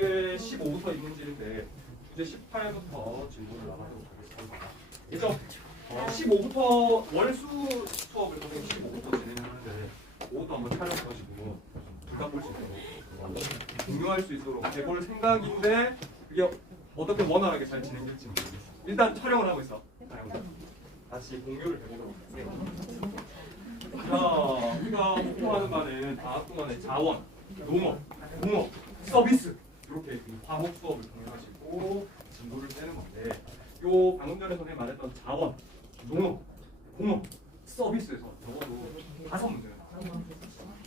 주제 15부터 입문질인데 주제 18부터 질문을 나가도록 하겠습니다. 예죠? 15부터 월수 수업을 선생님 15부터 진행하는데 그것도 한번 촬영해가지고 둘 다 볼 수 있도록 공유할 수 있도록 해볼 생각인데 그게 어떻게 원활하게 잘 진행될지 모르겠어. 일단 촬영을 하고 있어. 다시 공유를 해보도록 할게요. 자, 우리가 공부하는 바는 방학 동안에 자원, 농업, 공업, 서비스 이렇게 과목 수업을 통해가지고 진도를 떼는 건데 요 방금 전에 선생님 말했던 자원, 농업, 공업, 서비스에서 적어도 5문제가 나와요.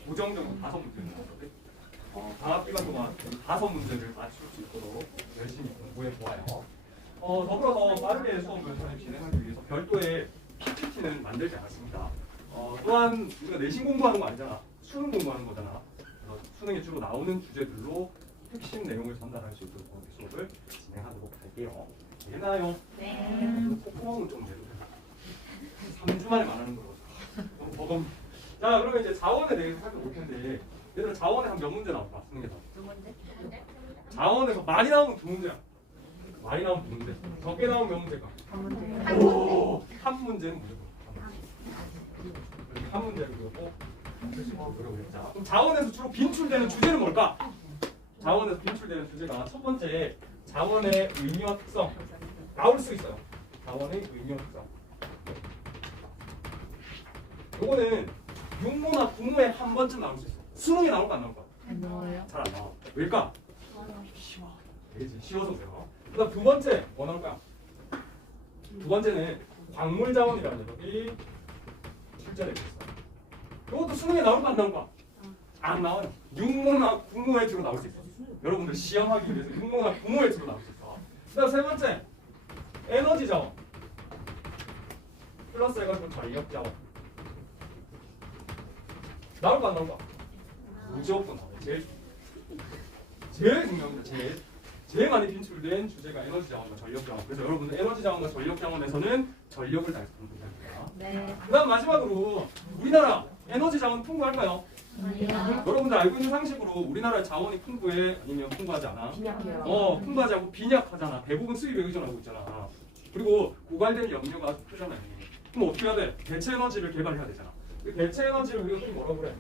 고정적으로 5문제가 나왔는데 방학 기간 동안 5문제를 맞출 수 있도록 열심히 공부해 보아요. 더불어서 빠르게 수업을 진행하기 위해서 별도의 PPT는 만들지 않았습니다. 또한 우리가 내신 공부하는 거 아니잖아. 수능 공부하는 거잖아. 그래서 수능에 주로 나오는 주제들로 핵심 내용을 전달할 수 있도록 수업을 진행하도록 할게요. 되나요? 네. 콧구멍은 좀 내도 돼. 3주 만에 말하는 거라서. 버금. 자, 그러면 이제 자원에 대해서 살펴볼 텐데 얘들아 자원에 한 몇 문제 나올까? 수능에서. 두 문제? 자원에서 많이 나오면 2문제야. 많이 나오면 2문제. 적게 나오면 몇 문제일까? 한 문제. 오, 한 문제는 무조건. 한 문제를 그리고 노력했자. 그럼 자원에서 주로 빈출되는 주제는 뭘까? 자원에서 빈출되는 주제가 첫 번째 자원의 의미와 특성 나올 수 있어요. 자원의 의미와 특성. 요거는 육모나 구모에 한 번쯤 나올 수 있어. 수능에 나올까 안 나올까? 안 나와요. 잘 안 나와. 왜일까? 쉬워. 되지. 쉬워서 그래요. 그다음 두 번째 뭐 나올까? 두 번째는 광물 자원이라는 녀석이 출제되고 있어. 이것도 수능에 나올까 안 나올까? 안 나와요. 육모나 구모에 주로 나올 수 있어. 여러분들 시험하기 위해서 육모나 구모에 주로 나올 수 있어. 그다음 세 번째 에너지 자원 플러스 해가지고 전력 자원 나올까 안 나올까? 무조건 나와요. 제일 중요합니다. 제일 많이 빈출된 주제가 에너지 자원과 전력 자원. 그래서 여러분들 에너지 자원과 전력 자원에서는 전력을 다해서 공부합니다. 네. 그다음 마지막으로 우리나라 에너지 자원 풍부할까요? 아니요. 여러분들 알고 있는 상식으로 우리나라의 자원이 풍부해 아니면 풍부하지 않아? 빈약해요. 풍부하지 않고 빈약하잖아. 대부분 수입에 의존하고 있잖아. 그리고 고갈되는 염려가 아주 크잖아요. 그럼 어떻게 해야 돼? 대체 에너지를 개발해야 되잖아. 그 대체 에너지를 우리가 또 뭐라고 그래?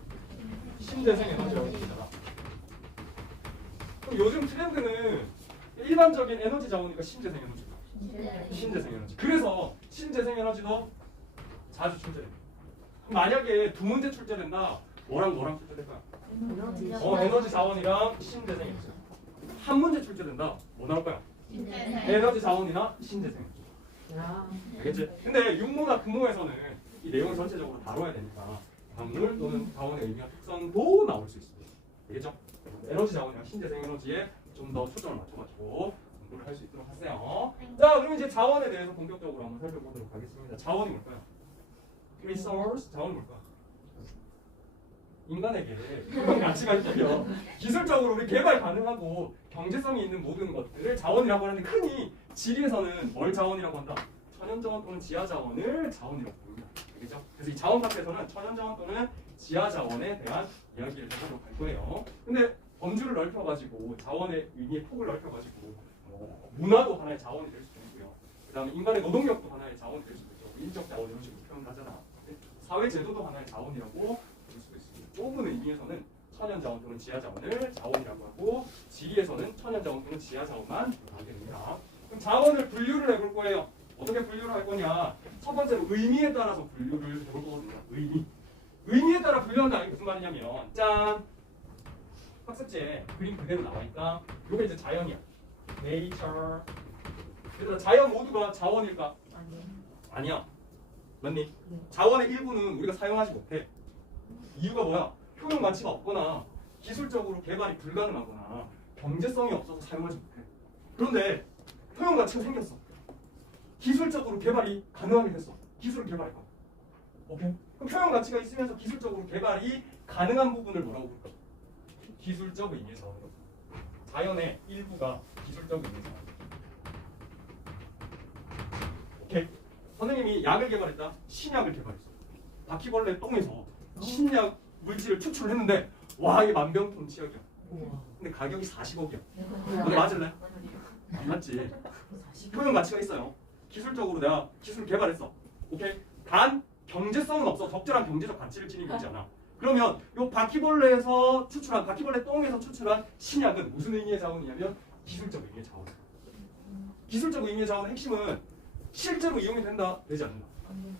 신재생 에너지라고 부르잖아. 그럼 요즘 트렌드는 일반적인 에너지 자원이니까 신재생 에너지다. 신재생 에너지. 그래서 신재생 에너지도 자주 출제됩니다. 만약에 두 문제 출제된다. 뭐랑 출제될까? 에너지 자원이랑 신재생 에너지. 한 문제 출제된다. 뭐 나올까요? 에너지 자원이나 신재생 에너지. 알겠지? 근데 육모나 금모에서는 이 내용을 전체적으로 다뤄야 되니까 광물 또는 자원의 의미와 특성도 나올 수 있습니다. 알겠죠? 에너지 자원이랑 신재생 에너지에 좀 더 초점을 맞춰가지고 공부를 할 수 있도록 하세요. 자, 그럼 이제 자원에 대해서 본격적으로 한번 살펴보도록 하겠습니다. 자원이 뭘까요? resource 자원이 뭘까? 인간에게 그런 가치가 있다며 기술적으로 우리 개발 가능하고 경제성이 있는 모든 것들을 자원이라고 하는데 흔히 지리에서는 뭘 자원이라고 한다? 천연자원 또는 지하자원을 자원이라고 부릅니다. 알겠죠? 그래서 이 자원 파트에서는 천연자원 또는 지하자원에 대한 이야기를 해보도록 할 거예요. 근데 범주를 넓혀가지고 자원의 의미의 폭을 넓혀가지고 문화도 하나의 자원이 될 수도 있고요. 그 다음에 인간의 노동력도 하나의 자원이 될 수도 있죠. 인적 자원 이런 식으로 표현하잖아. 사회제도도 하나의 자원이라고 볼 수도 있습니다. 좁은 의미에서는 천연자원 또는 지하자원을 자원이라고 하고 지리에서는 천연자원 또는 지하자원만 하게 됩니다. 그럼 자원을 분류를 해볼 거예요. 어떻게 분류를 할 거냐? 첫 번째로 의미에 따라서 분류를 해볼 거거든요. 의미에 따라 분류한다는 게 무슨 말이냐면 짠! 학습지에 그림 그대로 나와있다. 이게 이제 자연이야. nature. 그래서 자연 모두가 자원일까? 아니야. 맞니? 자원의 일부는 우리가 사용하지 못해. 이유가 뭐야? 효용 가치가 없거나 기술적으로 개발이 불가능하거나 경제성이 없어서 사용하지 못해. 그런데 효용 가치가 생겼어. 기술적으로 개발이 가능하게 됐어. 기술을 개발해봐. 오케이? 그럼 효용 가치가 있으면서 기술적으로 개발이 가능한 부분을 뭐라고 부를까? 기술적 의미에서. 자연의 일부가 기술적 의미에서. 오케이? 선생님이 약을 개발했다. 신약을 개발했어. 바퀴벌레 똥에서 신약 물질을 추출했는데 와 이게 만병통치약이야. 근데 가격이 40억이야. 너네 맞을래? 안 맞지. 효용 가치가 있어요. 기술적으로 내가 기술 개발했어. 오케이? 단 경제성은 없어. 적절한 경제적 가치를 지니고 있지 않아. 그러면 요 바퀴벌레에서 추출한 바퀴벌레 똥에서 추출한 신약은 무슨 의미의 자원이냐면 기술적 의미의 자원. 기술적 의미의 자원의 핵심은 실제로 이용이 된다, 되지 않는다.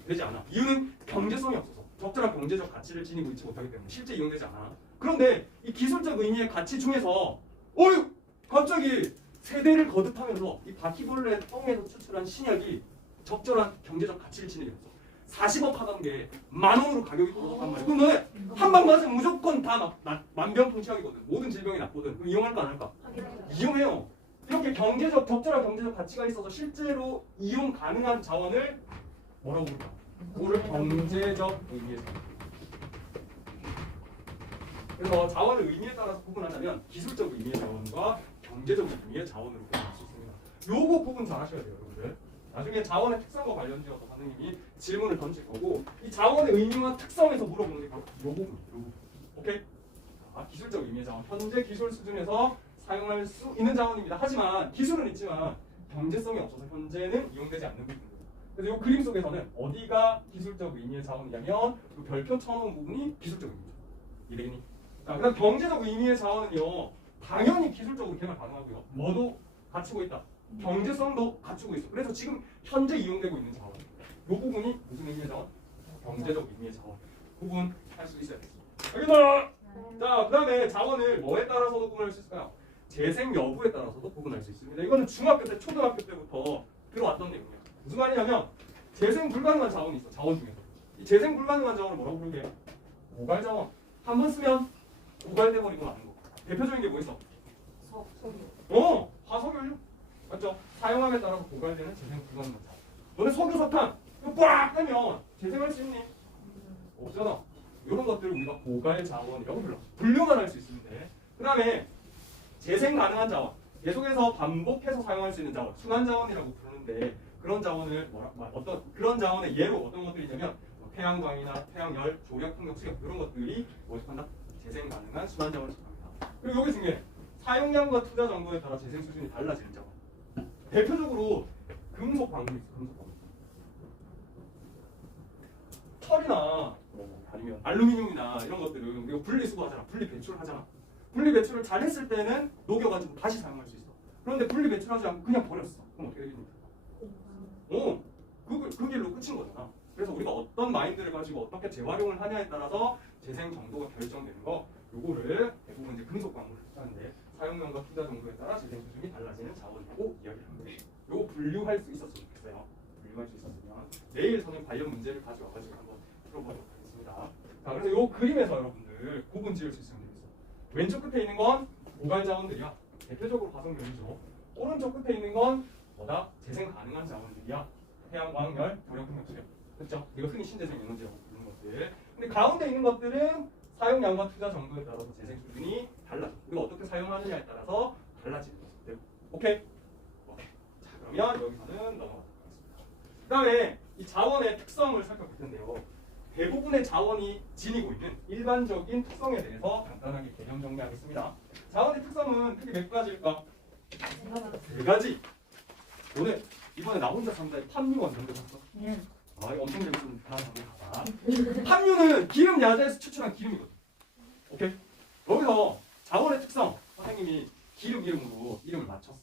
되지 않아. 이유는 경제성이 없어서 적절한 경제적 가치를 지니고 있지 못하기 때문에 실제 이용되지 않아. 그런데 이 기술적 의미의 가치 중에서 어휴 갑자기 세대를 거듭하면서 이 바퀴벌레 똥에서 추출한 신약이 적절한 경제적 가치를 지니게 됐어. 40억 하던 게 10,000원으로 가격이 떨어졌단 말이야. 그럼 너네 한 방 맞으면 무조건 다 만병통치약이거든. 모든 질병이 낫거든. 그럼 이용할까 안 할까? 이용해요. 이렇게 적절한 경제적 가치가 있어서 실제로 이용 가능한 자원을 뭐라고 부를까? 그거를 경제적 의미의 자원. 그래서 자원을 의미에 따라서 구분하자면 기술적 의미의 자원과 경제적 의미의 자원으로 구분할 수 있습니다. 요거 구분 잘 하셔야 돼요, 여러분들. 나중에 자원의 특성과 관련지어서 선생님이 질문을 던질 거고 이 자원의 의미와 특성에서 물어보는 게 바로 요 부분이에요. 요 부분. 오케이? 자, 기술적 의미의 자원. 현재 기술 수준에서 사용할 수 있는 자원입니다. 하지만 기술은 있지만 경제성이 없어서 현재는 이용되지 않는 부분입니다. 그래서 이 그림 속에서는 어디가 기술적 의미의 자원이냐면 이 별표 쳐놓은 부분이 기술적 의미죠. 이해되니? 자, 그다음 경제적 의미의 자원은요. 당연히 기술적으로 개발 가능하고요. 뭐도 갖추고 있다. 경제성도 갖추고 있어. 그래서 지금 현재 이용되고 있는 자원. 이 부분이 무슨 의미의 자원? 경제적 의미의 자원. 구분할 수 있어야 되겠습니다. 알겠나? 자, 그다음에 자원을 뭐에 따라서도 구분할 수 있을까요? 재생 여부에 따라서도 구분할 수 있습니다. 이거는 중학교 때, 초등학교 때부터 들어왔던 내용이에요. 무슨 말이냐면 재생 불가능한 자원이 있어. 자원 중에서. 이 재생 불가능한 자원을 뭐라고 부르게? 고갈 자원. 한 번 쓰면 고갈돼 버리고 마는 거. 대표적인 게 뭐 있어? 화석연료. 맞죠? 사용함에 따라서 고갈되는 재생 불가능한 자원. 너네 석유, 석탄 이거 빡 하면 재생할 수 있니? 없잖아. 이런 것들을 우리가 고갈 자원이라고 불러. 분류만 할 수 있으면 돼. 그 다음에 재생 가능한 자원. 계속해서 반복해서 사용할 수 있는 자원. 순환 자원이라고 부르는데 그런 자원을 그런 자원의 예로 어떤 것들이 있냐면 태양광이나 태양열, 조력, 풍력, 수력 이런 것들이 뭐집한다? 재생 가능한 순환 자원을 집합니다. 그리고 여기 중에 사용량과 투자 정도에 따라 재생 수준이 달라지는 자원. 대표적으로 금속 광물이 있어. 금속 광물. 철이나 아니면 알루미늄이나 이런 것들은 우리가 분리수거하잖아. 분리 배출하잖아. 분리 배출을 잘 했을 때는 녹여가지고 다시 사용할 수 있어. 그런데 분리 배출하지 않고 그냥 버렸어. 그럼 어떻게 되겠습니까? 그 길로 끝인 거잖아. 그래서 우리가 어떤 마인드를 가지고 어떻게 재활용을 하냐에 따라서 재생 정도가 결정되는 거. 요거를 대부분 이제 금속 광물을 하는데 사용량과 투자 정도에 따라 재생 수준이 달라지는 자원이라고 이야기를 합니다. 요거 분류할 수 있었으면 좋겠어요. 분류할 수 있었으면 내일 저는 관련 문제를 가져와가지고 한번 풀어보도록 하겠습니다. 자, 그래서 요 그림에서 여러분들 구분 지을 수 있으면 되겠어요. 왼쪽 끝에 있는 건 고갈 자원들이야. 대표적으로 화석연료죠. 오른쪽 끝에 있는 건 뭐다? 재생 가능한 자원들이야. 태양광, 열, 조력, 풍력, 수력. 그렇죠? 이거 흔히 신재생 에너지라고 부르는 것들. 근데 가운데 있는 것들은 사용량과 투자 정도에 따라서 재생 수준이 달라져. 그리고 어떻게 사용하느냐에 따라서 달라지는 것들. 오케이? 오케이. 자, 그러면 여기서는 넘어가도록 하겠습니다. 그 다음에 이 자원의 특성을 살펴볼 텐데요. 대부분의 자원이 지니고 있는 일반적인 특성에 대해서 간단하게 개념 정리하겠습니다. 자원의 특성은 크게 몇 가지일까? 세 가지. 오늘 이번에 나 혼자 상자에 팜유원 전해봤어? 네. 아, 이거 엄청 재밌습니다. 다음 한번 가봐. 팜유는 기름 야자에서 추출한 기름이거든. 오케이? 여기서 자원의 특성, 선생님이 기름 이름으로 이름을 맞췄어.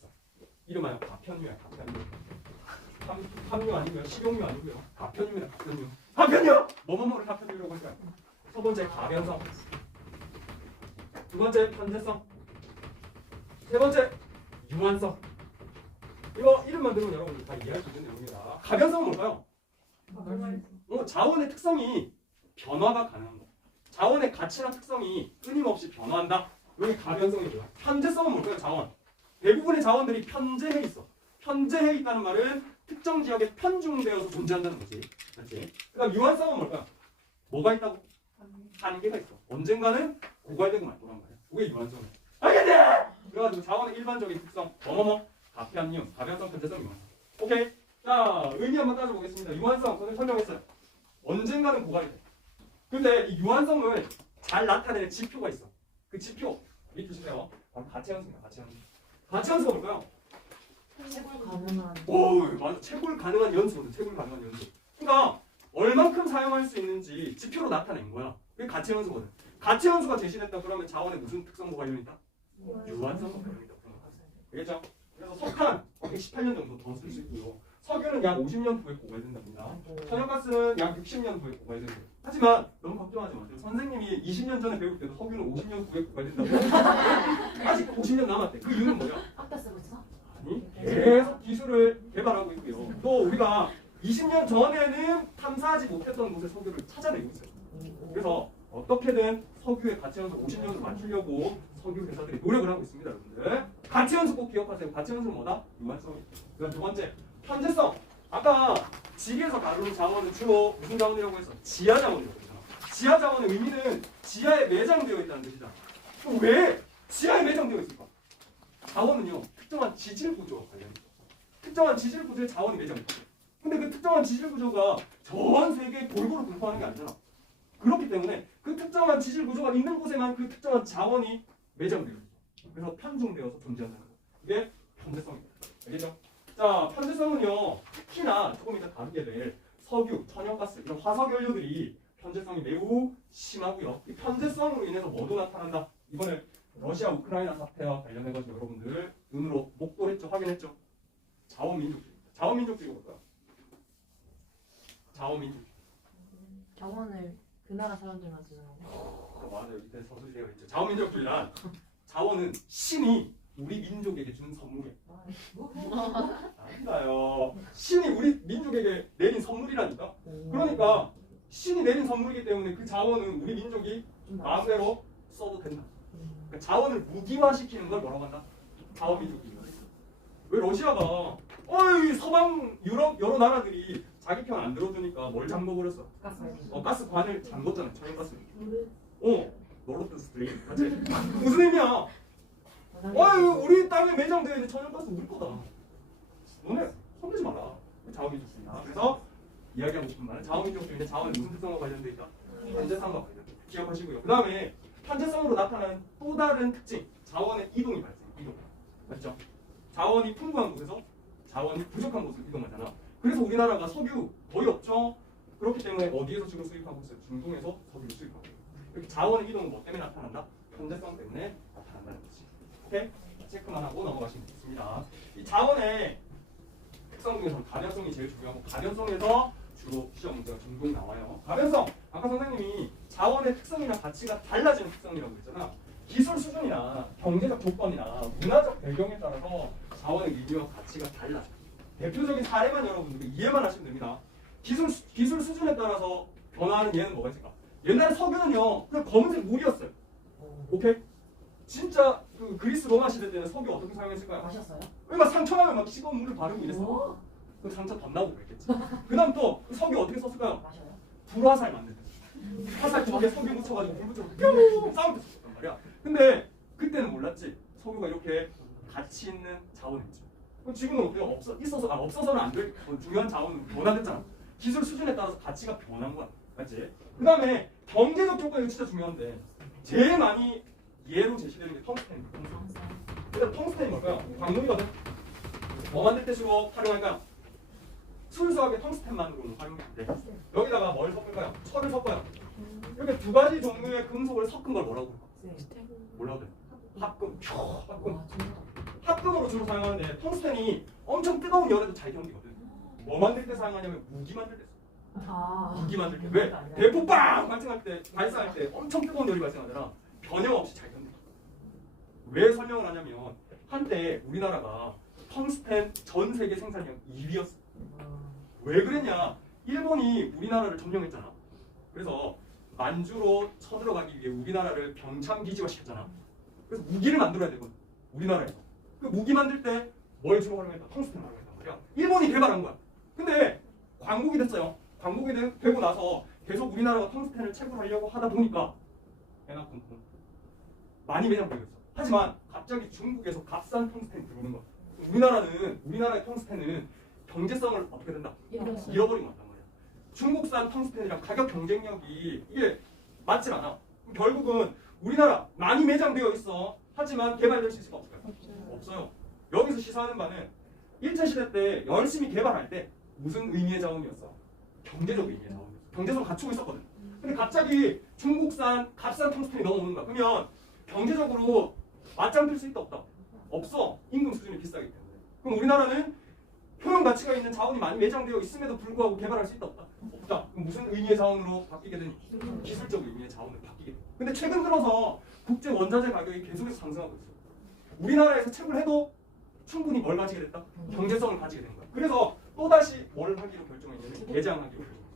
이름은 가편유야, 가편유. 팜유 아니고요, 식용유 아니고요. 가편유입니다, 가편유. 가편유! 뭐뭐뭐를 가편유라고 할까요? 첫 번째 가변성, 두 번째 편재성, 세 번째 유한성. 이거 이름만 들으면 여러분들 다 이해할 수 있는 내용입니다. 가변성은 뭘까요? 자원의 특성이 변화가 가능한 거. 자원의 가치나 특성이 끊임없이 변화한다. 여기 가변성이고요. 편재성은 뭘까요? 자원. 대부분의 자원들이 편재해 있어. 편재해 있다는 말은 특정 지역에 편중되어서 존재한다는 거지. 그렇지? 그다음 유한성은 뭘까요? 뭐가 있다고? 한계가 있어. 언젠가는 고갈되고 말 거란 말이야. 그게 유한성이야. 알겠네? 그래가지고 자원의 일반적인 특성 뭐뭐뭐 가편유, 가변성, 편재성, 유한성. 오케이. 자, 의미 한번 따져보겠습니다. 유한성 저는 설명했어요. 언젠가는 고갈이 돼. 근데 이 유한성을 잘 나타내는 지표가 있어. 그 지표 밑에 주세요. 가채연수입니다. 가채연수가 뭘까요? 채굴 가능한. 오, 맞아. 채굴 가능한 연수거든. 채굴 가능한 연수. 그러니까 얼만큼 사용할 수 있는지 지표로 나타낸 거야. 그게 가채연수거든. 가채연수가 제시됐다 그러면 자원에 무슨 특성과 관련이 있다? 유한성과 관련이 있다. 알겠죠? 그래서 석탄 118년 정도 더 쓸 수 있고요. 석유는 약 50년 후에 고갈된답니다. 천연가스는 약 60년 후에 고갈된대요. 하지만 너무 걱정하지 마세요. 선생님이 20년 전에 배울 때도 석유는 50년 후에 고갈된다고. 아직 50년 남았대. 그 이유는 뭐야? 아까 쓰고 있어? 아니, 계속 기술을 개발하고 있고요. 또 우리가 20년 전에는 탐사하지 못했던 곳에 석유를 찾아내고 있어요. 그래서 어떻게든 석유의 가치연수 50년을 맞추려고 석유 회사들이 노력을 하고 있습니다, 여러분들. 가치연수 꼭 기억하세요. 가치연수는 뭐다? 유한성이. 그다음 두 번째, 편재성. 아까 지리에서 다루는 자원은 주로 무슨 자원이라고 했어? 지하 자원이라고 했잖아. 지하 자원의 의미는 지하에 매장되어 있다는 뜻이잖아. 그럼 왜 지하에 매장되어 있을까? 자원은요, 특정한 지질 구조와 관련이 있어. 특정한 지질 구조에 자원이 매장돼 있어. 근데 그 특정한 지질 구조가 전 세계에 골고루 분포하는 게 아니잖아. 그렇기 때문에 그 특정한 지질 구조가 있는 곳에만 그 특정한 자원이 매장되어 있어. 그래서 편중되어서 존재한다는 거. 이게 편재성입니다. 알겠죠? 자, 편재성은요, 특히나 조금 이따 다루게 될 석유, 천연가스 이런 화석 연료들이 편재성이 매우 심하고요. 이 편재성으로 인해서 뭐도 나타난다. 이번에 러시아 우크라이나 사태와 관련해가지고 여러분들 눈으로 목도했죠, 확인했죠. 자원민족주의입니다. 자원민족주의가 뭘까요? 자원민족. 자원을 그 나라 사람들만 쓰는 거. 맞아요. 이때 서술이 되어 있죠. 자원민족주의란 자원은 신이 우리 민족에게 준 선물이에요. 아닌가요? 신이 우리 민족에게 내린 선물이라니까. 그러니까 신이 내린 선물이기 때문에 그 자원은 우리 민족이 마음대로 써도 된다. 그러니까 자원을 무기화시키는 걸 뭐라고 한다? 자원민족주의다. 왜 러시아가 어이 서방 유럽 여러 나라들이 자기 편 안 들어주니까 뭘 잠궈버렸어? 가스관을 잠궜잖아요. 천연가스. 노르드 스트림. 맞지? 무슨 의미야? 우리 땅에 매장되어 있는 천연가스 우리 거다. 너네 손대지 마라. 자원민족주의다. 그래서 이야기하고 싶은 말은 자원민족주의인데 자원은 무슨 특성과 관련되어 있다? 편재성과 관련돼. 기억하시고요. 그 다음에 편재성으로 나타나는 또 다른 특징. 자원의 이동이 발생해. 이동. 맞죠? 자원이 풍부한 곳에서 자원이 부족한 곳으로 이동하잖아. 그래서 우리나라가 석유 거의 없죠. 그렇기 때문에 어디에서 주로 수입하고 있어요? 중동에서 석유를 수입하고 있어요. 이렇게 자원의 이동은 뭐 때문에 나타난다? 편재성 때문에 나타난다는 거지. 오케이? 체크만 하고 넘어가시면 되겠습니다. 이 자원의 특성 중에서 가변성이 제일 중요하고 가변성에서 주로 시험 문제가 종종 나와요. 가변성! 아까 선생님이 자원의 특성이나 가치가 달라지는 특성이라고 했잖아. 기술 수준이나 경제적 조건이나 문화적 배경에 따라서 자원의 의미와 가치가 달라져. 대표적인 사례만 여러분들 이해만 하시면 됩니다. 기술 수준에 따라서 변화하는 예는 뭐가 있을까? 옛날에 석유는요, 그냥 검은색 물이었어요. 오케이? 진짜 그 그리스 로마 시대 때는 석유 어떻게 사용했을까요? 마셨어요? 막 상처나면 막 식은 물을 바르고 이랬어. 그 상처 덧나고 그랬겠지. 그 다음 또 석유 어떻게 썼을까요? 마셔요? 불화살 만들 때. 화살 두 개 석유 묻혀가지고 불 붙여서 뿅! 싸울 때 썼단 말이야. 근데 그때는 몰랐지. 석유가 이렇게 가치 있는 자원이지. 지금은 어때요? 없어서는 안 될 중요한 자원은 변화됐잖아. 기술 수준에 따라서 가치가 변한 거야. 맞지? 그 다음에 경제적 조건이 진짜 중요한데 제일 많이 예로 제시되는 게 텅스텐입니다. 일단 텅스텐이 뭘까요? 광물이거든. 뭐 만들 때 주로 활용할까요? 순수하게 텅스텐만으로는 활용이 안 돼. 여기다가 뭘 섞을까요? 철을 섞어요. 이렇게 두 가지 종류의 금속을 섞은 걸 뭐라고 할까? 뭐라고 해? 합금. 합금으로 주로 사용하는데 텅스텐이 엄청 뜨거운 열에도 잘 견디거든. 뭐 만들 때 사용하냐면 무기 만들 때. 무기 만들 때. 왜? 대포 빵! 발생할 때, 발사할 때 엄청 뜨거운 열이 발생하잖아. 변형 없이 잘 견뎌. 왜 설명을 하냐면 한때 우리나라가 텅스텐 전 세계 생산량 1위였어. 왜 그랬냐? 일본이 우리나라를 점령했잖아. 그래서 만주로 쳐들어가기 위해 우리나라를 병창기지화 시켰잖아. 그래서 무기를 만들어야 되거든. 우리나라에서. 그 무기 만들 때 뭘 주로 활용했다? 텅스텐 활용했단 말이야. 일본이 개발한 거야. 근데 광국이 됐어요. 광국이 되고 나서 계속 우리나라가 텅스텐을 채굴하려고 하다 보니까 해놨군. 많이 매장되고 있어. 하지만 갑자기 중국에서 값싼 텅스텐이 들어오는 거야. 우리나라의 텅스텐은 경제성을 어떻게 된다? 잃어버린 것 같단 말이야. 중국산 텅스텐이랑 가격 경쟁력이 이게 맞질 않아. 결국은 우리나라 많이 매장되어 있어. 하지만 개발될 수 있을까 없을까요? 없어요. 여기서 시사하는 바는 1차 시대 때 열심히 개발할 때 무슨 의미의 자원이었어? 경제적 의미의 자원이었어. 경제적으로 갖추고 있었거든. 근데 갑자기 중국산 값싼 텅스텐이 넘어오는 거야. 그러면 경제적으로 맞짱 뜰 수 있다 없다? 없어. 임금 수준이 비싸기 때문에. 그럼 우리나라는 효용 가치가 있는 자원이 많이 매장되어 있음에도 불구하고 개발할 수 있다 없다? 없다. 그럼 무슨 의미의 자원으로 바뀌게 되니? 기술적 의미의 자원으로 바뀌게 돼. 근데 최근 들어서 국제 원자재 가격이 계속해서 상승하고 있어. 우리나라에서 채굴해도 충분히 뭘 가지게 됐다? 경제성을 가지게 된 거야. 그래서 또다시 뭘 하기로 결정했냐면 개장하기로 결정했어.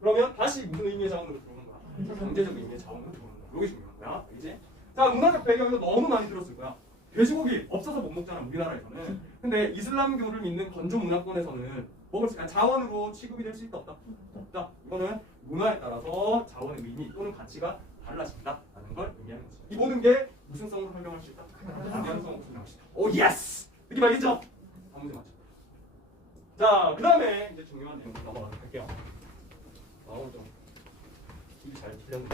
그러면 다시 무슨 의미의 자원으로 들어오는 거야? 경제적 의미의 자원으로 들어오는 거야. 이게 중요한 거야. 알겠지? 자, 문화적 배경에서 너무 많이 들었을 거야. 돼지고기 없어서 못 먹잖아, 우리나라에서는. 근데 이슬람교를 믿는 건조 문화권에서는 먹을 수 있는 자원으로 취급이 될 수 있다 없다? 없다. 이거는 문화에 따라서 자원의 의미 또는 가치가 달라진다라는 걸 의미하는 거지. 이 모든 게 무슨 성으로 설명할 수 있다? 다변성으로 설명할 수 있다. 오 예스! 느낌 알겠죠? 한 문제 맞죠? 자, 그 다음에 이제 중요한 내용 넘어가도록 할게요. 오늘 좀 일이 잘 풀렸네.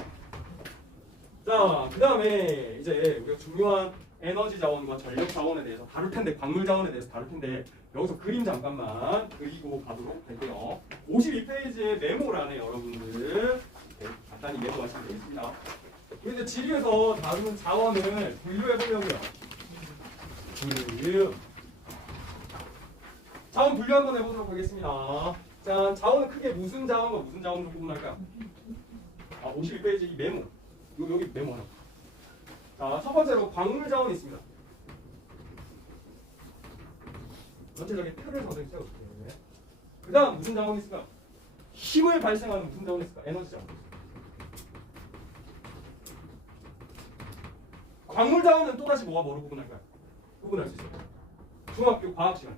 자, 그 다음에 이제 우리가 중요한 에너지 자원과 전력 자원에 대해서 다룰 텐데, 광물 자원에 대해서 다룰 텐데, 여기서 그림 잠깐만 그리고 가도록 할게요. 52페이지의 메모란에 여러분들 간단히 메모하시면 되겠습니다. 이제 지리에서 다루는 자원을 분류해 보려고요. 분류. 자원 분류 한번 해보도록 하겠습니다. 자, 자원은 크게 무슨 자원과 무슨 자원으로 구분할까요? 51페이지 이 메모. 여기 메모 하나. 자, 첫 번째로 광물 자원이 있습니다. 전체적인 틀을 선생님 세워줄게요. 그 다음 무슨 자원이 있을까? 힘을 발생하는 무슨 자원이 있을까? 에너지 자원. 광물 자원은 또다시 뭐로 구분할까요? 구분할 수 있어요. 중학교 과학 시간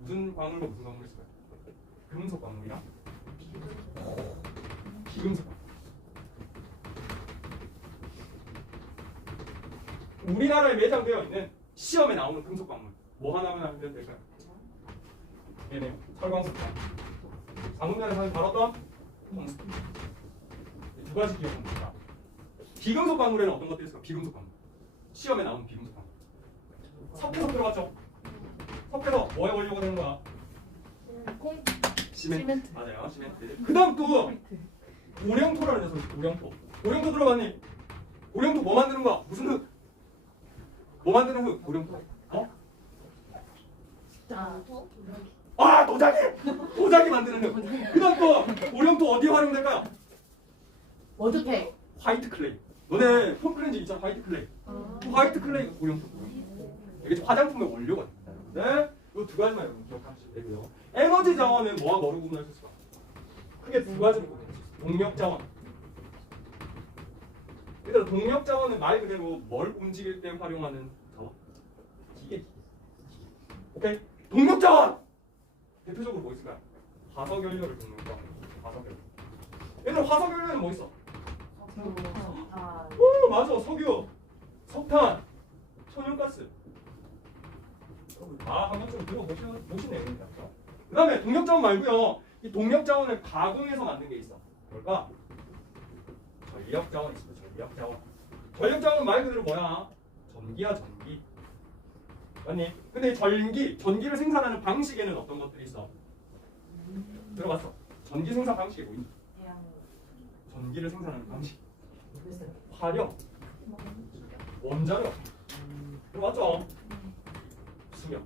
무슨 광물과 무슨 광물이 있을까요? 금속 광물이랑 비금속 광물. 우리나라에 매장되어 있는 시험에 나오는 금속 광물 뭐 하나만 하면 될까요? 네네, 철광석탄. 방금전에 다뤘던 텅스텐. 두 가지 기억합니다. 비금속 광물에는 어떤 것들이 있을까? 비금속 광물. 시험에 나오는 비금속 광물. 석회석 들어갔죠? 석회석 뭐의 원료가 되는 거야? 시멘트. 맞아요, 시멘트. 그 다음 또 오령토라는 녀석이 오령토. 오령토 들어봤니? 오령토 뭐 만드는 거야? 무슨 흙? 뭐 만드는 흙? 오령토. 아, 도자기 만드는 흙. 그 다음 또 오령토 어디에 활용될까요? 워드팩. 화이트 클레이. 너네 폼 클렌징 있잖아, 화이트 클레이. 화이트 클레이가 오령토. 이게 화장품의 원료가 됩니다. 네? 이 두 가지만 여러분 기억하시면 되고요. 에너지 자원은 뭐와 뭐로 구분할 수 있을까? 크게 두 가지로 구분할 수 있어요. 동력 자원. 일단 동력 자원은 말 그대로 뭘 움직일 때 활용하는 자원? 기계. 오케이? 동력 자원! 대표적으로 뭐 있을까요? 화석연료를 동력 자원. 화석연료. 얘들 화석연료는 뭐 있어? 오, 맞아. 석유, 석탄, 천연가스. 다 한 번쯤 들어보신 내용입니다. 그 다음에 동력자원 말고요. 이 동력자원을 가공해서 만든 게 있어. 뭘까? 전력자원이 있습니다. 전력자원. 전력자원은 말 그대로 뭐야? 전기야, 전기. 맞니? 근데 전기를 생산하는 방식에는 어떤 것들이 있어? 들어봤어. 전기 생산 방식이 뭐니? 전기를 생산하는 방식. 화력, 원자력. 맞죠? 수력.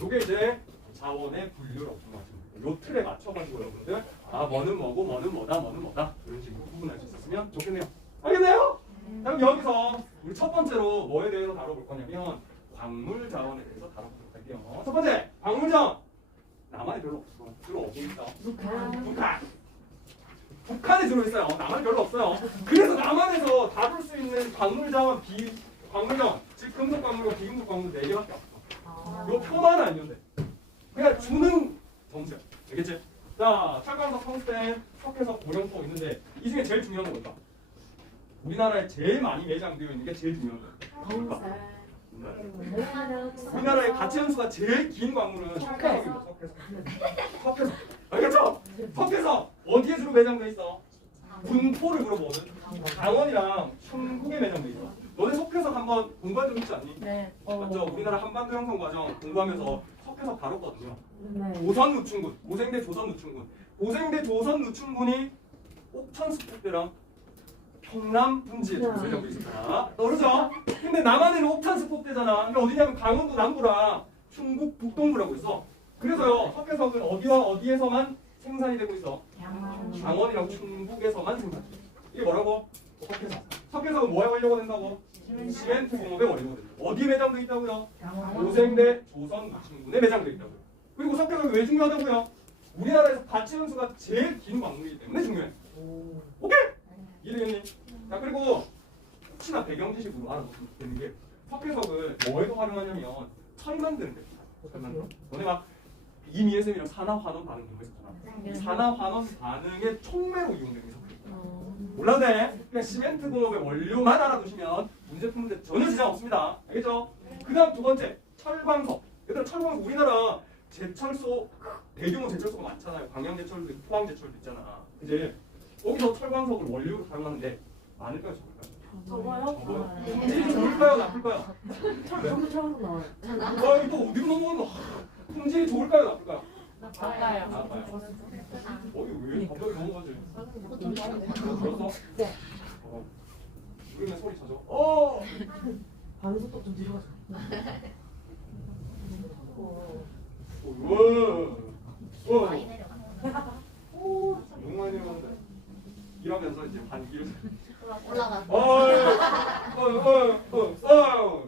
요게 이제 자원의 분류라고 생각하시면 돼요. 요 틀에 맞춰가지고 여러분들 뭐는 뭐고 뭐는 뭐다 뭐는 뭐다 이런 식으로 구분할 수 있었으면 좋겠네요. 알겠나요? 그럼 여기서 우리 첫 번째로 뭐에 대해서 다뤄볼 거냐면 광물 자원에 대해서 다뤄보도록 할게요. 첫 번째 광물 자원. 남한에 별로 없어. 주로 어디 있어? 북한에 들어있어요. 남한에 별로 없어요. 그래서 남한에서 다룰 수 있는 광물 자원, 광물 자원, 즉 금속 광물과 비금속 광물 4개밖에 없어. 이거 표만 아니면 돼. 그냥 주는 점수야. 알겠지? 자, 철광석, 텅스텐, 석회석, 오령토 있는데 이 중에 제일 중요한 건 뭘까? 우리나라에 제일 많이 매장되어 있는 게 제일 중요한 거야. 우리나라의 가치 연수가 제일 긴 광물은 석회석입니다. 석회석. 알겠죠? 석회석 어디에 주로 매장돼 있어? 군포를 물어보거든. 강원이랑 충북에 매장돼 있어. 너네 석회석 한번 공부한 적 있지 않니? 네. 맞죠? 우리나라 한반도 형성 과정 공부하면서 석회석 다뤘거든요. 네. 조선 노충군, 고생대 조선 노충군. 고생대 조선 노충군이 옥천스폭대랑 평남 분지에 매장돼 있었잖아. 모르죠? 근데 남한에는 옥천스폭대잖아. 이게 어디냐면 강원도 남부랑 충북 북동부라고 있어. 그래서요, 석회석은 어디와 어디에서만 생산이 되고 있어? 강원이랑 충북에서만 생산. 이게 뭐라고? 석회석. 석회석은 뭐에 원료가 된다고? 시멘트 공업의 원료가 된다. 어디에 매장돼 있다고요? 고생대 조선 노충군에 매장돼 있다고요. 그리고 석회석이 왜 중요하다고요? 우리나라에서 가치 연수가 제일 긴 광물이기 때문에 중요해. 오케이? 이해되겠니? 자, 그리고 혹시나 배경 지식으로 알아두면 되는 게 석회석을 뭐에도 활용하냐면 철 만드는 데. 너네 막 이미애 쌤이랑 산화환원 반응 공부했었잖아. 산화환원 반응의 촉매로 이용되는 게 석회석. 몰라도 돼. 그냥 시멘트 공업의 원료만 알아두시면 문제 푸는데 전혀 지장 없습니다. 알겠죠? 그 다음 두 번째, 철광석. 얘들아, 철광석 우리나라 제철소, 대규모 제철소가 많잖아요. 광양제철도 있고 포항제철도 있잖아. 이제 거기서 철광석을 원료로 사용하는데 많을까요, 적을까요? 저거요? 품질이 좋을까요, 나쁠까요? 저도 처음 나와요. 이거 어디로 넘어가는 거? 품질이 좋을까요, 나쁠까요? 나빠요. 나빠요. 왜 갑자기 넘어가지? 들었어? 네. 그러면 소리 쳐줘. 반응 속도 좀 느려가지고. 우와. 많이 내려가. 너무 많이 내려간다. 이러면서 이제 반기를. 올라가.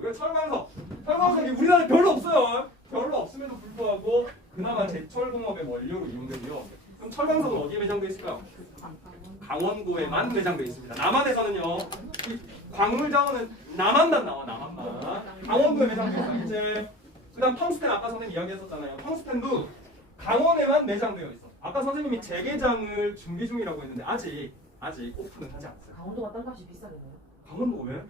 왜 철광석? 철광석이 우리나라에 별로 없어요. 별로 없음에도 불구하고 그나마 제철공업의 원료로 이용되고요. 그럼 철광석은 어디에 매장돼 있을까요? 강원도에만 매장돼 있습니다. 남한에서는요. 이 광물 자원은 남한만 나와. 남한만. 강원도에 매장돼 있어요. 이제 그다음 텅스텐 아까 선생님 이야기했었잖아요. 텅스텐도 강원에만 매장되어 있어. 아까 선생님이 재개장을 준비 중이라고 했는데 아직 오픈은 하지 않았어요. 강원도가 땅값이 비싸겠네요. 강원도가 왜?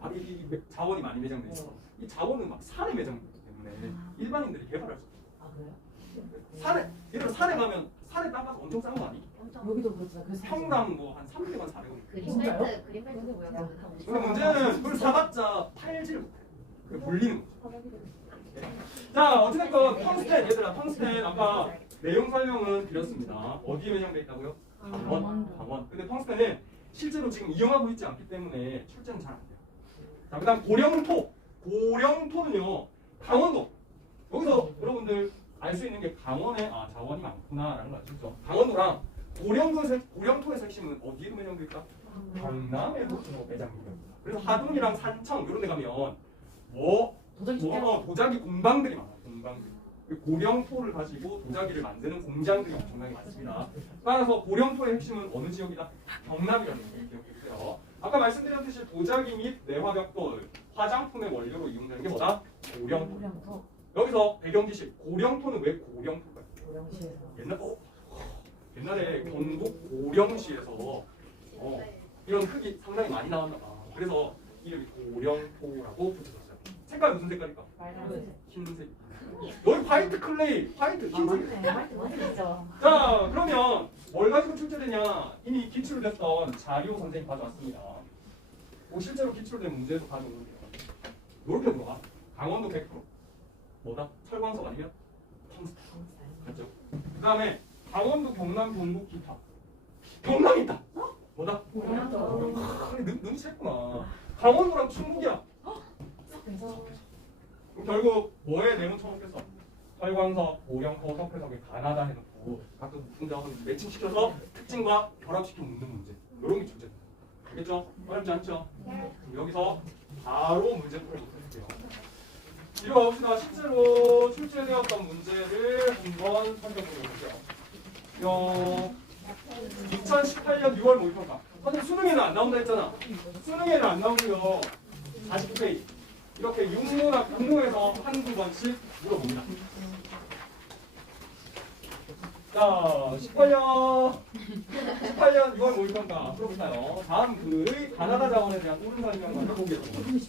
아니 이 자원이 많이 매장돼 있어. 이 자원은 막 산에 매장되기 때문에 일반인들이 개발할 수 없어. 아 그래요? 산에 예를 들어 산에 가면 산에 땅값 엄청 싼 거 아니? 여기도 그렇잖아. 그래서 평당 뭐 한 300원 400원. 그린벨트, 그린벨트 뭐야? 근데 문제는 그걸 사봤자 팔지를 못해. 그게 몰리는 거죠. 자 어찌됐건 텅스텐 얘들아 텅스텐 아까 내용 설명은 드렸습니다. 어디에 매장돼 있다고요? 강원. 근데 텅스텐은 실제로 지금 이용하고 있지 않기 때문에 출제는 잘 안 돼요. 자 그다음 고령토. 고령토는요 강원도. 여기서 여러분들 알 수 있는 게 강원에 자원이 많구나라는 거 아시죠? 강원도랑 고령토의 핵심은 어디에 매장돼 있다? 경남에도 매장돼 있다. 그래서 하동이랑 산청 이런 데 가면 도자기 공방들이 많아요. 공방들. 고령토를 가지고 도자기를 만드는 공장들이 엄청나게 많습니다. 따라서 고령토의 핵심은 어느 지역이다? 경남이라는 걸 기억해 주세요. 아까 말씀드렸듯이 도자기 및 내화벽돌, 화장품의 원료로 이용되는 게 뭐다? 고령토. 여기서 배경지식, 고령토는 왜 고령토일까요? 고령시에서. 옛날에 경북 고령시에서 이런 흙이 상당히 많이 나왔나 봐. 그래서 이름이 고령토라고 붙여졌어요. 색깔 무슨 색깔일까? 빨간색. 흰색. 여기 화이트 클레이, 화이트 흰색. 맞죠. 자, 그러면 뭘 가지고 출제되냐? 이미 기출됐던 자료 선생님 가져왔습니다. 실제로 기출된 문제도 가져오는데요. 이렇게 물어봐. 강원도 100%. 뭐다? 철광석 아니면 텅스텐. 맞죠? 그 다음에 강원도, 경남, 경북, 기타. 경남 있다. 뭐다? 고령도. 눈이 챘구나. 강원도랑 충북이야. 그럼 결국 뭐에 내용 처먹겠어? 철광석, 고령토, 석회석에 가나다 해놓고 각각 분자원 매칭시켜서 특징과 결합시켜 묻는 문제. 이런 게 주제입니다. 알겠죠? 어렵지 않죠? 그럼 여기서 바로 문제 풀어볼게요. 이리 와봅시다. 실제로 출제되었던 문제를 한번 살펴보도록 할게요. 2018년 6월 모의평가. 사실 수능에는 안 나온다 했잖아. 수능에는 안 나오고요. 40페이지. 이렇게 육문학 공모에서 한두 번씩 물어봅니다. 자, 18년 6월 모의평가 풀어볼까요? 다음 글의 가나다 자원에 대한 옳은 설명을 해보겠습니다.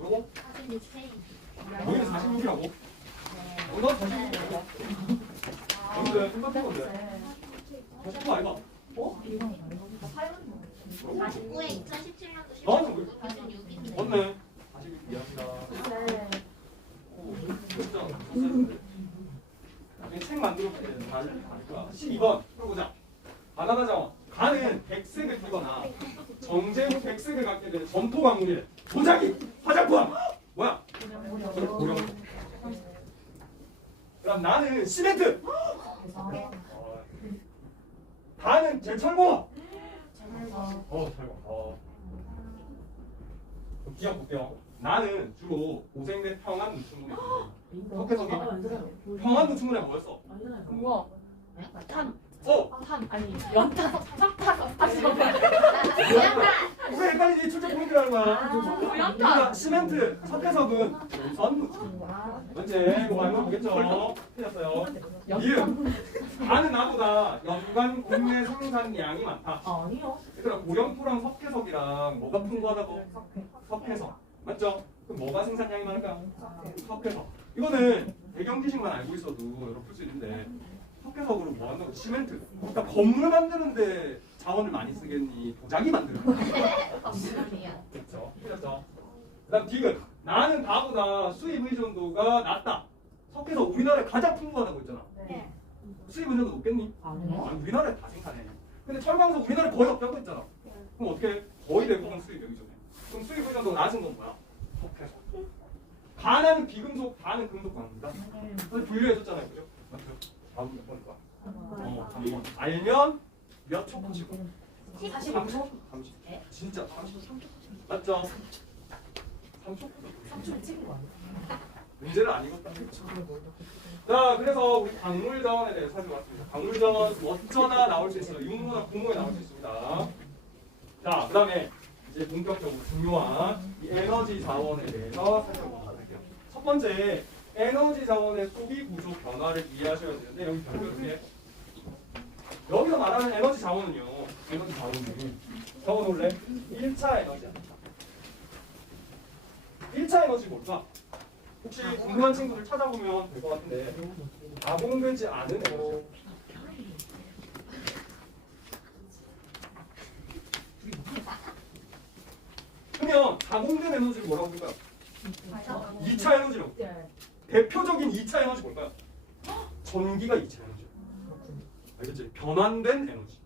요거? 여기는 46이라고? 너 46이라고? 여기는 똑같은 건데. 49 아이가? 49에 2017년도 맞네. 다시 미안합니다. 네. 오, 진짜 없었는데. 나중에 책 만들어 볼때 다를 거야. 12번 풀어보자. 바나나 자원. 가는 백색을 띠거나 정제후 백색을 갖게 되는 점토 광물이래. 도자기, 화장품. 뭐야? 고령. 그럼 나는 시멘트. 다는 제철고. 철거. 기억 볼게요. 나는 주로 고생된 평안 노출물에 석회석이 평안 노출물에 뭐였어? 우와. 탄. 탄 아니 연탄. 왜 헷갈리지? 출제 포인트라는 거야. 연탄. 우리가 시멘트, 석회석은 우선 노출물. 언제 이거 알면 보겠죠? 틀렸어요. 이음. 나는 나보다 연간 국내 생산량이 많다. 아니요. 얘들아 고령토랑 석회석이랑 뭐가 풍부하다고? 석회석. 맞죠? 그럼 뭐가 생산량이 많을까? 석회석. 이거는 배경 지식만 알고 있어도 여러분 풀 수 있는데 석회석으로 뭐 한다고? 시멘트. 그러니까 건물 만드는데 자원을 많이 쓰겠니? 도자기 만드는 거. 그렇죠. 틀렸죠. 그다음 디귿. 나는 다보다 수입 의존도가 낮다. 석회석 우리나라에 가장 풍부하다고 했잖아. 네. 수입 의존도 높겠니? 아니요. 아니, 우리나라에 다 생산해. 근데 철광석 우리나라에 거의 없다고 했잖아. 그럼 어떻게? 거의 대부분 수입 의존해. 그럼 수입 의존도가 낮은 건 뭐야? 석회석. 가나는 비금속, 다는 금속 광입니다. 그래서 분류해줬잖아요, 그죠? 맞죠? 다음 몇 번일까? 3번. 알면 몇 초까지고? 30초? 30. 진짜 30초. 맞죠? 3초? 3초 찍은 거 아니야? 문제를 안 읽었다. 자, 그래서 우리 광물 자원에 대해서 살펴봤습니다. 광물 자원 어쩌나 나올 수 있어요. 육문화 공모에 나올 수 있습니다. 자, 그다음에 이제 본격적으로 중요한 이 에너지 자원에 대해서 살펴보도록 할게요. 첫 번째, 에너지 자원의 소비 구조 변화를 이해하셔야 되는데 여기 별표에 여기서 말하는 에너지 자원은요. 에너지 자원은 적어놓을래? 1차 에너지야. 1차 에너지 뭘까? 혹시 궁금한 친구들 찾아보면 될 것 같은데 가공되지 않은 에너지. 그러면 가공된 에너지를 뭐라고 볼까요? 2차 에너지라고. 네. 대표적인 2차 에너지 뭘까요? 전기가 2차 에너지예요. 알겠지? 변환된 에너지.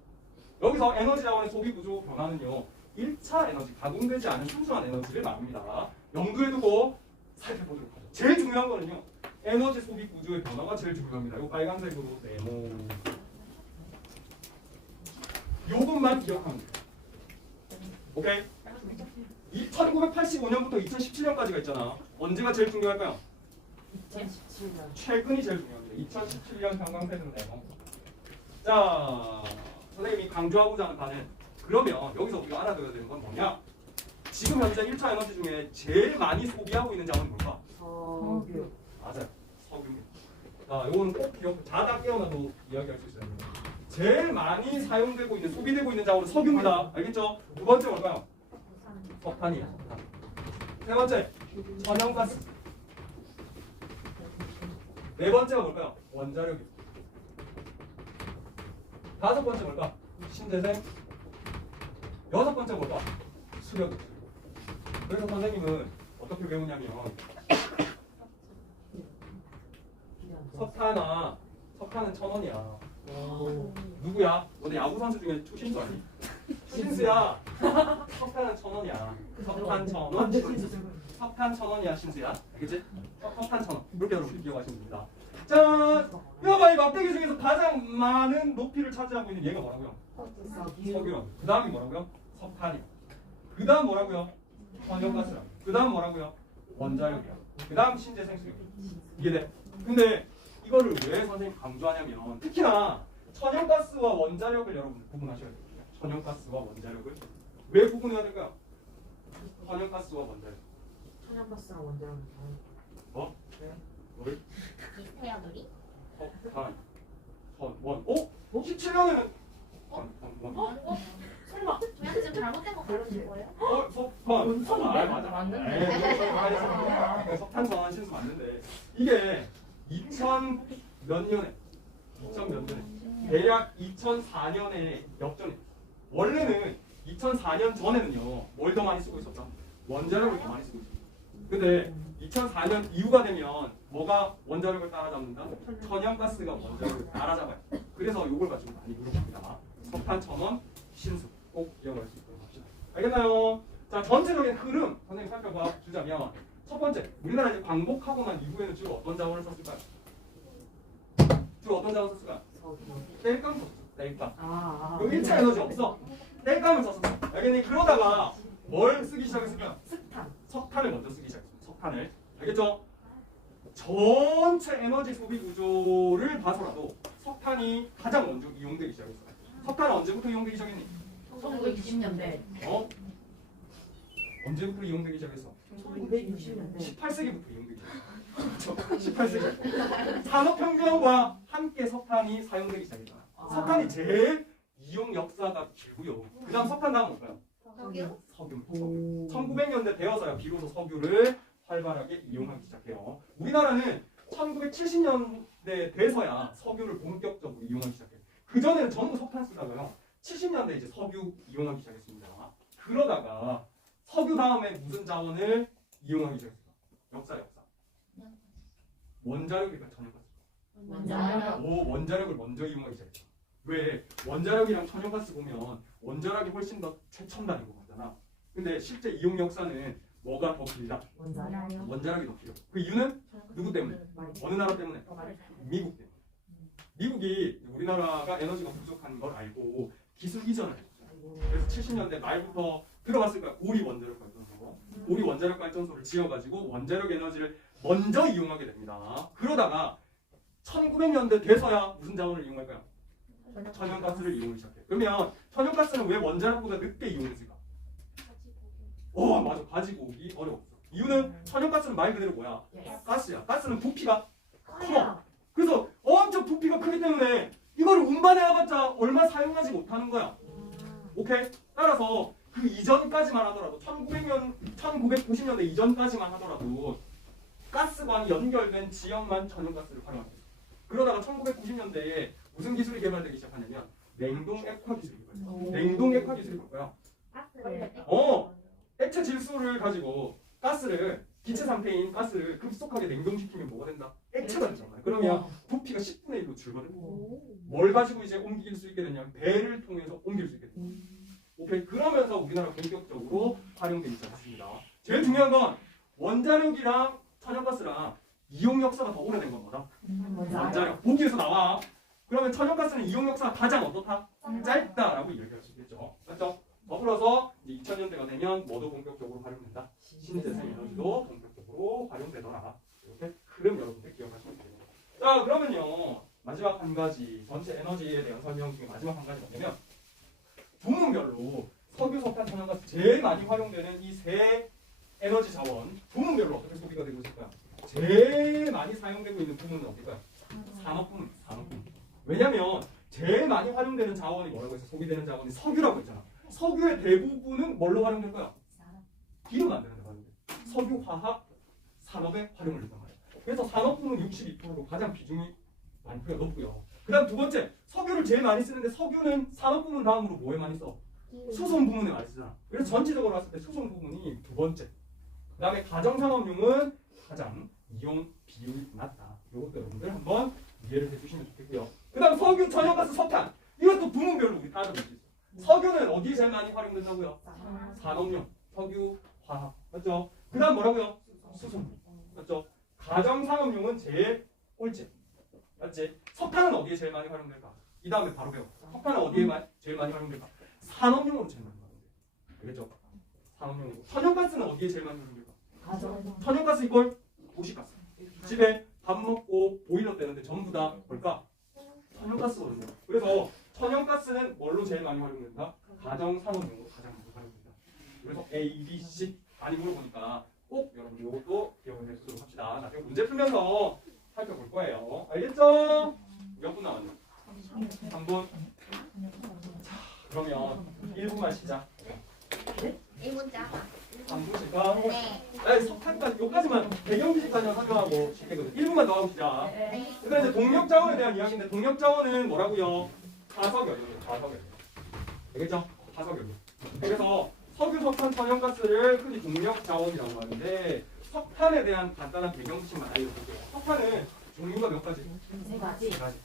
여기서 에너지 자원의 소비 구조 변화는요. 1차 에너지, 가공되지 않은 순수한 에너지를 말합니다. 염두에 두고 살펴보도록 하죠. 제일 중요한 거는요. 에너지 소비 구조의 변화가 제일 중요합니다. 이 빨간색으로 네모. 요것만 기억하면 돼요. 오케이? 1985년부터 2017년까지가 있잖아. 언제가 제일 중요할까요? 2017년. 최근이 제일 중요합니다. 2017년 평강패는 네모. 자, 선생님이 강조하고자 하는 바는 그러면 여기서 우리가 알아둬야 되는 건 뭐냐? 지금 현재 1차 에너지 중에 제일 많이 소비하고 있는 자원은 뭘까? 석유. 맞아요. 석유입니다. 자, 이거는 꼭 기억, 자다 깨어나도 이야기할 수 있어요. 제일 많이 사용되고 있는, 소비되고 있는 자원은 석유입니다. 알겠죠? 두 번째 뭘까요? 석탄이에요. 석탄. 세 번째, 천연가스. 네 번째가 뭘까요? 원자력이요. 다섯 번째 뭘까? 신재생. 여섯 번째 뭘까? 수력. 그래서 선생님은 어떻게 배우냐면 석탄은 1,000원이야. 누구야? 너네 야구 선수 중에 추신수 아니? 신수야. 석탄은 1,000원이야. 석탄 1,000원. 석탄 1,000원이야, 신수야. 알겠지? 석탄 1,000원. 이렇게 여러분 기억하시면 됩니다. 자, 이거 봐, 이 막대기 중에서 가장 많은 높이를 차지하고 있는 얘가 뭐라고요? 석유. 그 다음이 뭐라고요? 석탄이요. 그 다음 뭐라고요? 천연가스라고. 그 다음 뭐라고요? 원자력이요. 그 다음 신재생수력. 이해돼? 근데 이거를 왜 선생님 강조하냐면 특히나 천연가스와 원자력을 여러분 구분하셔야 돼요. 천연가스와 원자력을 왜 구분해야 될까요? 천연가스와 원자력. 천연가스랑 원자력은 뭐? 뭘? 비슷해요, 놀이? 석탄, 원. 17년에는 원. 설마 저희한테 지금 잘못된 거 가르친 거예요? 석탄. 맞아. 맞는데. 석탄 전환 신수 맞는데 이게 2000 몇 년에 대략 2004년에 역전이. 원래는 2004년 전에는요 뭘 더 많이 쓰고 있었다? 원자력을 더 많이 쓰고 있습니다. 근데 2004년 이후가 되면 뭐가 원자력을 따라잡는다? 천연가스가 원자력을 따라잡아요. 그래서 이걸 가지고 많이 물어봅니다. 석탄, 천원, 신수 꼭 기억할 수 있도록 합시다. 알겠나요? 자, 전체적인 흐름 선생님 살펴봐 주자면 첫 번째, 우리나라 이제 광복하고 난 이후에는 주로 어떤 자원을 썼을까요? 주로 어떤 자원을 썼을까요? 땔감 썼어. 땔감. 그럼 1차 에너지 없어. 땔감을 썼어. 알겠니? 그러다가 뭘 쓰기 시작했을까요? 석탄을 먼저 쓰기 시작했습니다. 석탄을. 알겠죠? 전체 에너지 소비 구조를 봐서라도 석탄이 가장 먼저 이용되기 시작했어요. 석탄은 언제부터 이용되기 시작했니? 1960년대. 어? 언제부터 이용되기 시작했어? 1960년대. 18세기부터 이용되기 시작했어. 18세기. 산업혁명과 함께 석탄이 사용되기 시작했잖아. 석탄이 제일 이용 역사가 길고요. 그 다음 석탄 다음 뭘까요? 저기요? 석유. 1900년대 되어서야 비로소 석유를 활발하게 이용하기 시작해요. 우리나라는 1970년대 돼서야 석유를 본격적으로 이용하기 시작해요. 그전에는 전부 석탄 쓰다가요. 70년대 이제 석유 이용하기 시작했습니다. 그러다가 석유 다음에 무슨 자원을 이용하기 시작했을까? 역사. 원자력이니까 천연가스. 원자력. 오, 원자력을 먼저 이용하기 시작했어. 왜? 원자력이랑 천연가스 보면 원자력이 훨씬 더 최첨단인 것 같잖아. 근데 실제 이용 역사는 뭐가 더 길다? 원자력이 더 길어. 그 이유는 누구 때문에? 어느 나라 때문에? 미국 때문에. 미국이 우리나라가 에너지가 부족한 걸 알고 기술 이전을 했죠. 그래서 70년대 말부터 들어봤을 거야. 우리 원자력 발전소. 우리 원자력 발전소를 지어가지고 원자력 에너지를 먼저 이용하게 됩니다. 그러다가 1900년대 돼서야 무슨 자원을 이용할까요? 천연가스를 이용하기 시작해. 그러면 천연가스는 왜 원자력보다 늦게 이용했을까? 맞아. 가지고 오기 어려웠어. 이유는 천연가스는 말 그대로 뭐야? 가스야. 가스는 부피가 커. 그래서 엄청 부피가 크기 때문에 이거를 운반해와봤자 얼마 사용하지 못하는 거야. 오케이? 따라서 그 이전까지만 하더라도 1990년대 이전까지만 하더라도 가스관이 연결된 지역만 천연가스를 활용합니다. 그러다가 1990년대에 무슨 기술이 개발되기 시작하냐면 냉동 액화 기술이 개발돼요. 냉동 액화 기술이 뭘까요? 액체 질소를 가지고 가스를 기체 상태인 가스를 급속하게 냉동시키면 뭐가 된다? 액체가 되잖아요. 그러면 부피가 10분의 1로 줄거든요. 뭘 가지고 이제 옮길 수 있게 되냐면 배를 통해서 옮길 수 있게 됩니다. 오케이. 그러면서 우리나라 본격적으로 활용되기 시작했습니다. 제일 중요한 건 원자력이랑 천연가스랑 이용 역사가 더 오래된 겁니다. 원자력. 보기에서 나와. 그러면 천연가스는 이용 역사가 가장 어떻다? 짧다라고 얘기할 수 있겠죠. 맞죠? 더불어서 이제 2000년대가 되면 뭐도 본격적으로 활용된다? 신재생 에너지도 본격적으로 활용되더라. 이렇게 흐름 여러분들 기억하시면 돼요. 자, 그러면요. 마지막 한 가지, 전체 에너지에 대한 설명 중에 마지막 한 가지가 뭐냐면 부문별로 석유, 석탄, 천연가스 제일 많이 활용되는 이 세 에너지 자원 부문별로 어떻게 소비가 되고 있을까요? 제일 많이 사용되고 있는 부문은 어딜까요? 산업부문. 왜냐면 제일 많이 활용되는 자원이 뭐라고 해서 소비되는 자원이 석유라고 했잖아. 석유의 대부분은 뭘로 활용될까요? 기름 만드는 데 활용돼. 석유, 화학, 산업에 활용을 된단 말이야. 그래서 산업부문 62%로 가장 비중이 많고요, 높고요. 그 다음 두 번째, 석유를 제일 많이 쓰는데 석유는 산업부문 다음으로 뭐에 많이 써? 수송 부문에 많이 쓰잖아. 그래서 전체적으로 봤을 때 수송 부문이 두 번째. 그 다음에 가정산업용은 가장 이용 비율이 낮다. 이것도 여러분들 한번 이해를 해주시면 좋겠고요. 그 다음 석유, 천연가스, 석탄. 이것도 부문별로 우리 따져볼 수 있어요. 석유는 어디에 제일 많이 활용된다고요? 산업용, 석유, 화학. 맞죠? 그 다음 뭐라고요? 수송. 맞죠? 가정산업용은 제일 꼴찌. 맞지? 석탄은 어디에 제일 많이 활용될까? 이 다음에 바로 배워. 석탄은 어디에 제일 많이 활용될까? 산업용으로 제일 많이 활용돼. 알겠죠? 산업용으로. 천연가스는 어디에 제일 많이 활용될까? 천연가스 이걸 도시가스. 집에 밥 먹고 보일러 때는데 전부 다 뭘까? 천연가스거든요. 그래서 천연가스는 뭘로 제일 많이 활용된다? 가정산업용으로 가장 많이 활용된다. 그래서 A, B, C 많이 물어보니까 꼭 여러분 이것도 기억을 해주도록 합시다. 나중에 문제 풀면서 살펴볼 거예요. 알겠죠? 몇 분 남았나요? 3분. 자, 그러면 1분만 쉬자. 1분 짜봐. 3분 쉴까? 네. 아니, 석탄까지, 여기까지만 배경지식까지만 설명하고 쉽게거든. 1분만 더 하고 쉬자. 그다음 이제 동력자원에 대한 이야기인데, 동력자원은 뭐라고요? 화석연료. 알겠죠? 화석연료. 그래서 석유, 석탄, 천연가스를 흔히 동력 자원이라고 하는데 석탄에 대한 간단한 배경 지식만 알려드릴게요. 석탄은 종류가 몇 가지? 세 가지. 세 가지.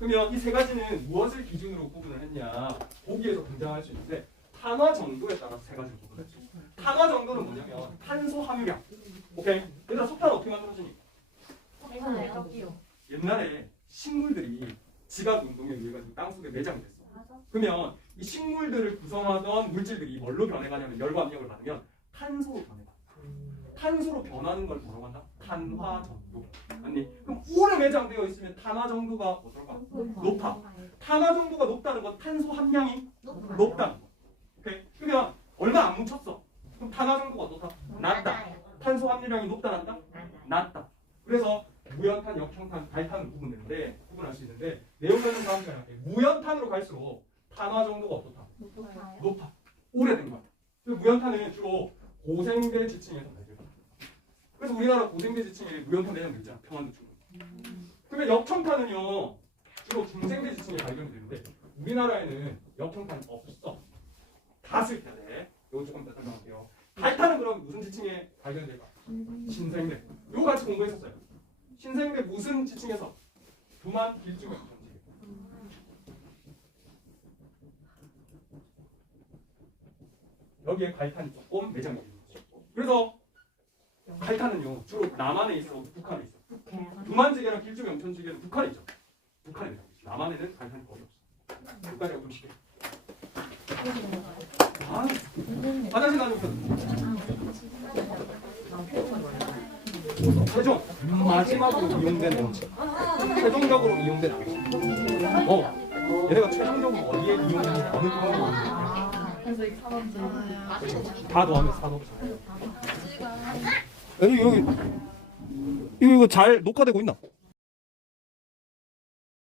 그러면 이 세 가지는 무엇을 기준으로 구분을 했냐? 보기에서 등장할 수 있는데 탄화 정도에 따라서 세 가지를 구분했죠. 탄화 정도는 뭐냐면 탄소 함유량. 오케이? 그래서 석탄은 어떻게 만들어지니? 생선의 떡이요. 옛날에 식물들이 지각 운동에 의해 가지고 땅 속에 매장이 됐어. 그러면 이 식물들을 구성하던 물질들이 뭘로 변해가냐면 열과 압력을 받으면 탄소로 변해가. 탄소로 변하는 걸 뭐라고 한다? 탄화 정도. 아니, 그럼 오래 매장되어 있으면 탄화 정도가 어떨까? 높아. 탄화 정도가 높다는 건 탄소 함량이 높다는 거. 오케이? 그러면 얼마 안 뭉쳤어. 그럼 탄화 정도가 어떻다? 낮다. 탄소 함유량이 높다 낮다? 낮다. 그래서 무연탄, 역형탄, 달탄으로 구분할 수 있는데 내용은 다음 시간에 할게요. 무연탄으로 갈수록 탄화 정도가 어떻다? 높아. 오래된 거야. 그래서 무연탄은 주로 고생대 지층에서 발견된다. 그래서 우리나라 고생대 지층에 무연탄 내장도 있잖아. 평안도 주로. 그러면 역청탄은요 주로 중생대 지층에 발견이 되는데 우리나라에는 역청탄 없어. 다 쓸 텐데 이거 조금 더 설명할게요. 달탄은 그럼 무슨 지층에 발견될까? 신생대. 이거 같이 공부했었어요. 신생대 무슨 지층에서? 두만 길쭉의 전지. 여기에 갈탄이 조금 매장이 되는 거죠. 그래서 갈탄은요 주로 남한에 있어, 북한에 있어. 두만지게랑 길쭉의 영천지게는 북한에 있죠. 북한에 있죠. 남한에는 갈탄이 거의 없어. 여기까지가 좀 쉽게. 아, 화장실 다녀오셨어요? 최종 마지막으로 이용된 원칙. 최종적으로 이용된 원칙. 얘네가 최종적으로 어디에 이용되는지 어느 부분에 이용되는지. 그래서 이 사람들 다 더하면 산업. 여기 이거 잘 녹화되고 있나?